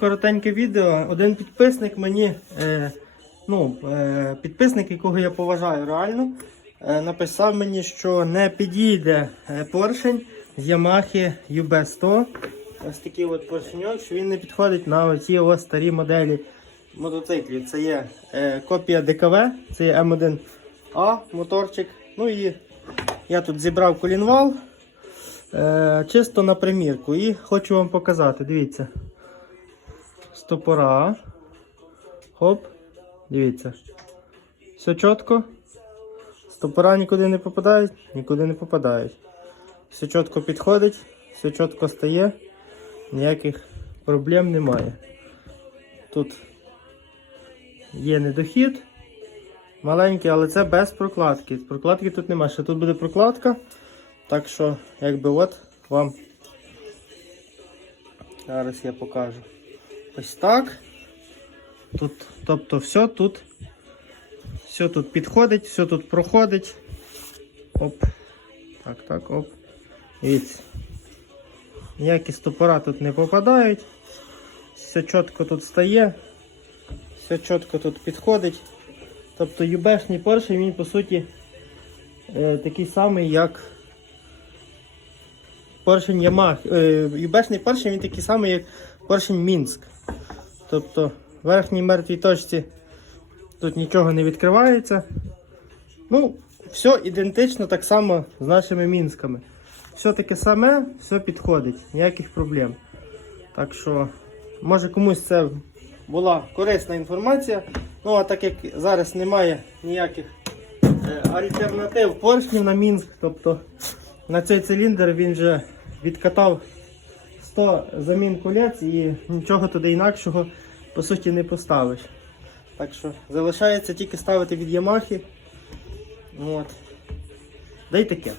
Коротеньке відео. Один підписник мені, е, ну, е, підписник, якого я поважаю реально, е, написав мені, що не підійде е, поршень з Yamaha UB100. Ось такий от поршеньок, що він не підходить на оці ось старі моделі мотоциклів. Це є е, копія ДКВ, це є М1А моторчик. Ну і я тут зібрав колінвал е, чисто на примірку. І хочу вам показати. Дивіться стопора. Хоп. Дивіться. Все чітко. Стопора нікуди не попадають, нікуди не попадають. Все чітко підходить, все чітко стає, ніяких проблем немає. Тут є недохід. Маленький, але це без прокладки. Прокладки тут немає. Ще тут буде прокладка. Так що, якби от вам. Зараз я покажу. Ось так. Тут, тобто все тут. Все тут підходить, все тут проходить. Оп. Так, так, оп. Дивіться. Ніякі стопора тут не попадають. Все чітко тут стає. Все чітко тут підходить. Тобто юбешний поршень, він по суті е, такий самий, як поршень Ямах. Е, юбешний поршень він такий самий, як поршень Мінськ. Тобто в верхній мертвій точці тут нічого не відкривається. Ну, все ідентично так само з нашими мінсками. Все таке саме, все підходить, ніяких проблем. Так що, може комусь це була корисна інформація. Ну, а так як зараз немає ніяких е, альтернатив поршнів на Мінськ, тобто на цей циліндр він вже відкатав 100 замін колець і нічого туди інакшого по суті не поставиш. Так що залишається тільки ставити від Ямахи. От. Да й таке.